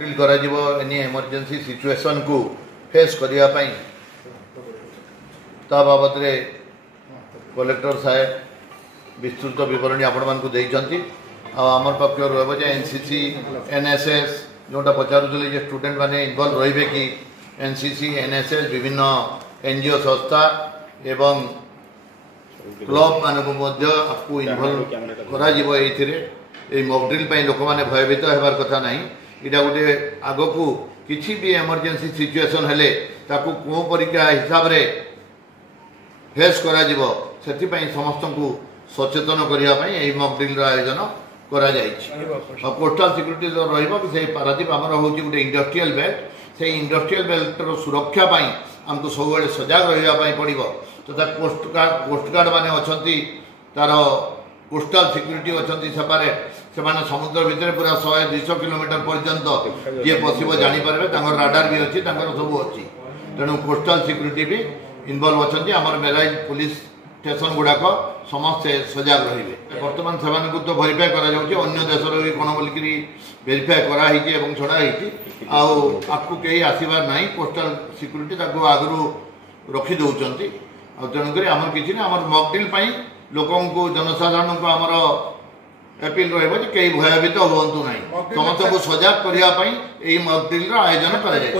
Drill करा जिवो any emergency situation को फेस करिया पई ता बाबत रे कलेक्टर साहेब विस्तृत विवरणी आपण मान को देइचंती आमर पक्ष रहबो जे एनसीसी एनएसएस जोटा पचारुले जे स्टूडेंट माने इन्वॉल्व रहिबे कि एनसीसी एनएसएस विभिन्न एनजीओ संस्था एवं क्लब मान को मध्य आपको इन्वॉल्व करा जिवो एथिरे ए मॉक ड्रिल पई लोक माने भयभीत हेबार कथा नहीं इटा गोटे आग को किसी भी इमरजेंसी सिचुएशन हेले ताकू को परीक्षा हिसाब रे फेस करा जिवो सेति पई समस्त को सचेतन करिया पई एही मॉक ड्रिल रा आयोजन करा जायछि और पोस्टल सिक्युरिटी जो रहइबो कि से पारादीप हमर होछि गोटे इंडस्ट्रियल बेल्ट से इंडस्ट्रियल बेल्ट रो सुरक्षा पई हमको सब बेले सजग रहिया पई पड़िबो तथा कोस्ट गार्ड माने अछंती तार कोस्टल सिक्युरिटी अछंती सेपारेट से माने समुद्र भितर पूरा 100-200 किलोमीटर पर्यंत जे पसिबो जानि परबे तांगर राडार भी अछि तांगर सब अछि तेणु कोस्टल सिक्युरिटी भी इन्वॉल्व अछंती हमर मेराइज पुलिस स्टेशन गुडाक समस्त सजग रहिबे वर्तमान सेवान को तो वेरीफाई करा जाउछि अन्य देश रो भी कोन बोलकरी वेरीफाई करा हिछि एवं छडा हिछि आ आपको केही आसीबार नाही कोस्टल सिक्युरिटी ताको आगरु रखि दउचंती आ तेणु करी हमर किछि नै हमर मॉक ड्रिल पई लोकन को जनसाधारण को हमर अपील रहिबो जे केही भयभीत होवंतु नाही समस्त को सजग करिया पई एही मॉक ड्रिल रो आयोजन करा जाय।